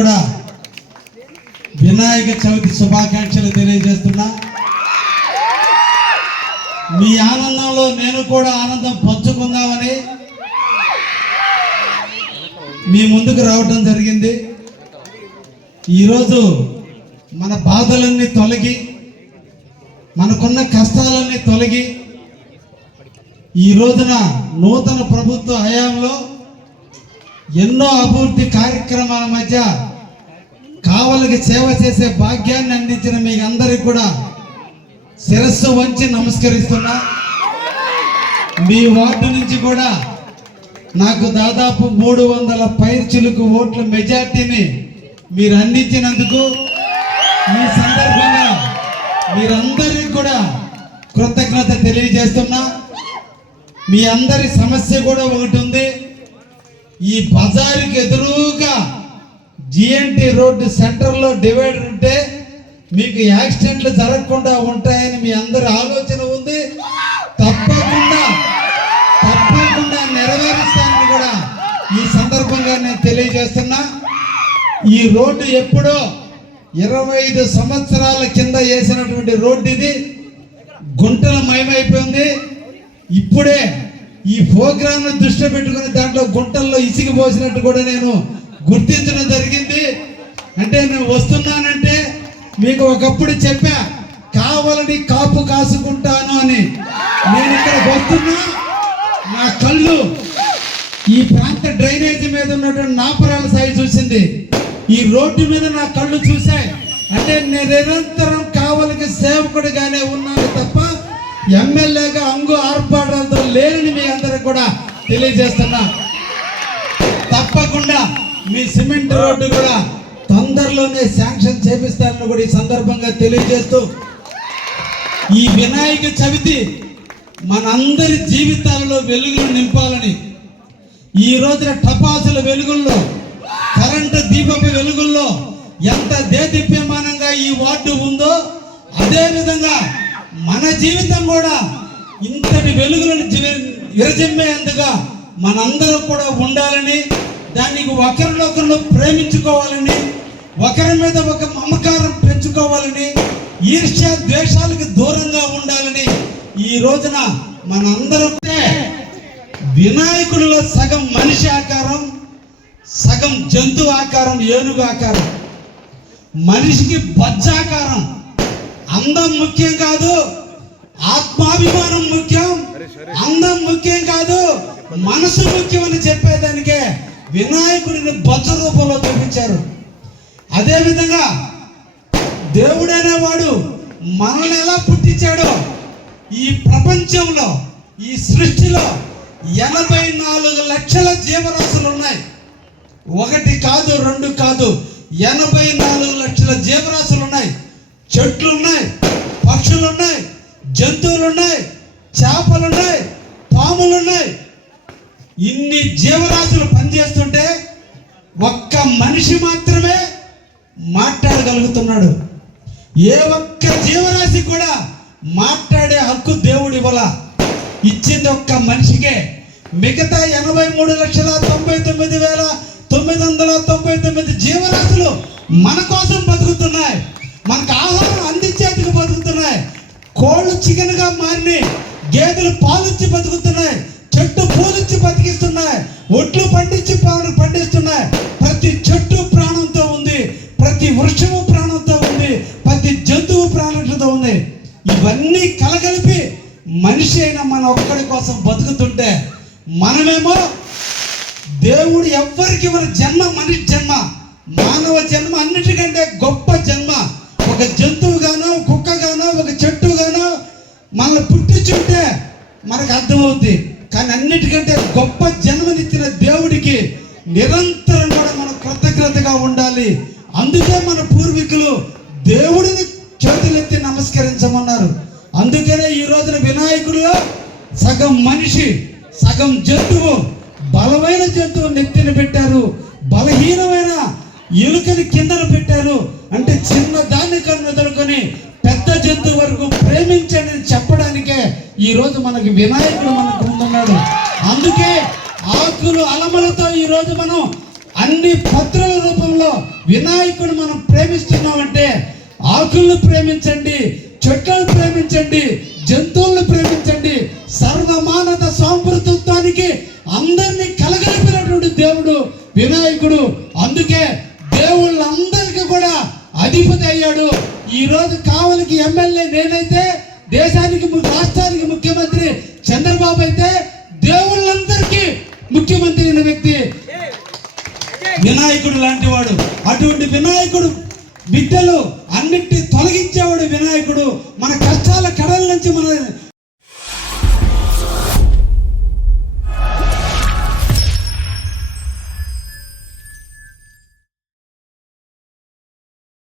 కూడా వినాయక చవితి శుభాకాంక్షలు తెలియజేస్తున్నా. మీ ఆనందంలో నేను కూడా ఆనందం పంచుకుందామని మీ ముందుకు రావటం జరిగింది. ఈరోజు మన బాధలన్నీ తొలగి మనకున్న కష్టాలన్నీ తొలగి ఈ రోజున నూతన ప్రభుత్వ హయాంలో ఎన్నో అభివృద్ధి కార్యక్రమాల మధ్య కావలికి సేవ చేసే భాగ్యాన్ని అందించిన మీ అందరికి కూడా శిరస్సు వంచి నమస్కరిస్తున్నా. మీ వార్డు నుంచి కూడా నాకు దాదాపు మూడు వందల పైర్చులకు ఓట్ల మెజార్టీని మీరు అందించినందుకు ఈ సందర్భంగా మీరందరికీ కూడా కృతజ్ఞత తెలియజేస్తున్నా. మీ అందరి సమస్య కూడా ఒకటి ఉంది. ఈ బజారుకి ఎదురుగా జిఎన్టీ రోడ్డు సెంటర్లో డివైడర్ ఉంటే మీకు యాక్సిడెంట్లు జరగకుండా ఉంటాయని మీ అందరి ఆలోచన ఉంది. తప్పకుండా తప్పకుండా నెరవేరుస్తానని కూడా ఈ సందర్భంగా నేను తెలియజేస్తున్నా. ఈ రోడ్డు ఎప్పుడో ఇరవై ఐదు సంవత్సరాల కింద వేసినటువంటి రోడ్డు ఇది. గుంటల మయమైపోయింది. ఇప్పుడే ఈ ప్రోగ్రామ్ను దృష్టి పెట్టుకుని దాంట్లో గుంటల్లో ఇసిగిపోసినట్టు కూడా నేను గుర్తించడం జరిగింది. అంటే నేను వస్తున్నానంటే మీకు ఒకప్పుడు చెప్పా కావాలని కాపు కాసుకుంటాను అని. నేను ఇక్కడ వస్తున్నా నా కళ్ళు ఈ ప్రాంత డ్రైనేజీ మీద ఉన్నటువంటి నాపురాల సాయి చూసింది. ఈ రోడ్డు మీద నా కళ్ళు చూశాయి. అంటే నేను నిరంతరం కావలికి సేవకుడిగానే ఉన్నాను తప్ప ఎమ్మెల్యేగా అంగు ఆర్పాటాలతో లేనని మీ అందరికి కూడా తెలియజేస్తున్నా. తప్పకుండా మీ సిమెంట్ రోడ్డు కూడా తొందరలోనే శాంక్షన్ చేపిస్తారని కూడా ఈ సందర్భంగా తెలియజేస్తూ ఈ వినాయక చవితి మనందరి జీవితాలలో వెలుగులు నింపాలని ఈ రోజున టపాసుల వెలుగుల్లో కరెంటు దీపపు వెలుగుల్లో ఎంత దేదీప్యమానంగా ఈ వార్డు ఉందో అదే విధంగా మన జీవితం కూడా ఇంతటి వెలుగులను విరజిమ్మేందుగా మనందరం కూడా ఉండాలని దానికి ఒకరినొకరు ప్రేమించుకోవాలని ఒకరి మీద ఒక మమకారం పెంచుకోవాలని ఈర్ష్య ద్వేషాలకు దూరంగా ఉండాలని ఈ రోజున మనందరం వినాయకుడిలో సగం మనిషి ఆకారం సగం జంతు ఆకారం ఏనుగు ఆకారం. మనిషికి బజ్జాకారం అందం ముఖ్యం కాదు ఆత్మాభిమానం ముఖ్యం. అందం ముఖ్యం కాదు మనసు ముఖ్యం అని చెప్పేదానికే వినాయకుడిని బజ్జ రూపంలో చూపించారు. అదే విధంగా దేవుడు మనల్ని ఎలా పుట్టించాడో ఈ ప్రపంచంలో ఈ సృష్టిలో ఎనభై నాలుగు లక్షల జీవరాశులు ఉన్నాయి. ఒకటి కాదు రెండు కాదు ఎనభై నాలుగు లక్షల జీవరాశులు ఉన్నాయి. చెట్లు ఉన్నాయి పక్షులు ఉన్నాయి జంతువులు ఉన్నాయి చేపలు ఉన్నాయి పాములు ఉన్నాయి. ఇన్ని జీవరాశులు పనిచేస్తుంటే ఒక్క మనిషి మాత్రమే మాట్లాడగలుగుతున్నాడు. ఏ ఒక్క జీవరాశి కూడా మాట్లాడే హక్కు దేవుడు ఇవ్వాల. ఇచ్చింది ఒక్క మనిషికే. మిగతా ఎనభై మూడు లక్షల తొంభై తొమ్మిది వేల తొమ్మిది వందల తొంభై తొమ్మిది జీవరాశులు మన కోసం బతుకుతున్నాయి. మనకు ఆహారం అందించేందుకు బతుకుతున్నాయి. కోళ్ళు చికెన్గా మారి గేదెలు పాలిచ్చి బతుకుతున్నాయి. చెట్టు పూలిచ్చి బతికిస్తున్నాయి. ఒట్లు పండించి పాలు పండిస్తున్నాయి. మనిషి అయిన మన ఒక్కడి కోసం బతుకుతుంటే మనమేమో దేవుడు ఎవ్వరికి మన జన్మ మనిషి జన్మ మానవ జన్మ అన్నిటికంటే గొప్ప జన్మ. ఒక జంతువుగానో కుక్కగానో ఒక చెట్టుగానో మనల్ని పుట్టించుంటే మనకు అర్థమవుద్ది. కానీ అన్నిటికంటే గొప్ప జన్మనిచ్చిన దేవుడికి నిరంతరం కూడా మనం కృతజ్ఞతగా ఉండాలి. అందుకే మన పూర్వీకులు దేవుడిని అందుకనే ఈ రోజున వినాయకుడిలో సగం మనిషి సగం జంతువు బలమైన జంతువు నెత్తిన పెట్టారు బలహీనమైన ఎలుకని కిందన పెట్టారు. అంటే చిన్న దాన్ని కన్ను పెద్ద జంతువు వరకు ప్రేమించండి అని చెప్పడానికే ఈరోజు మనకి వినాయకుడు మనకు ముందున్నాడు అందుకే ఆకులు అలమలతో ఈ రోజు మనం అన్ని పత్రుల రూపంలో వినాయకుడు మనం ప్రేమిస్తున్నామంటే ఆకులను ప్రేమించండి చెట్లను ప్రేమించండి జంతువులను ప్రేమించండి సర్వమానవ సాంస్కృతిత్వానికి అందరినీ కలగలిపినటువంటి దేవుడు వినాయకుడు. అందుకే దేవుళ్ళందరికీ కూడా అధిపతి అయ్యాడు. ఈ రోజు కావలికి ఎమ్మెల్యే నేనైతే దేశానికి రాష్ట్రానికి ముఖ్యమంత్రి చంద్రబాబు అయితే దేవుళ్ళందరికీ ముఖ్యమంత్రి అయిన వ్యక్తి. వినాయకుడు లాంటి వాడు. అటువంటి వినాయకుడు బిడ్డలు Listen,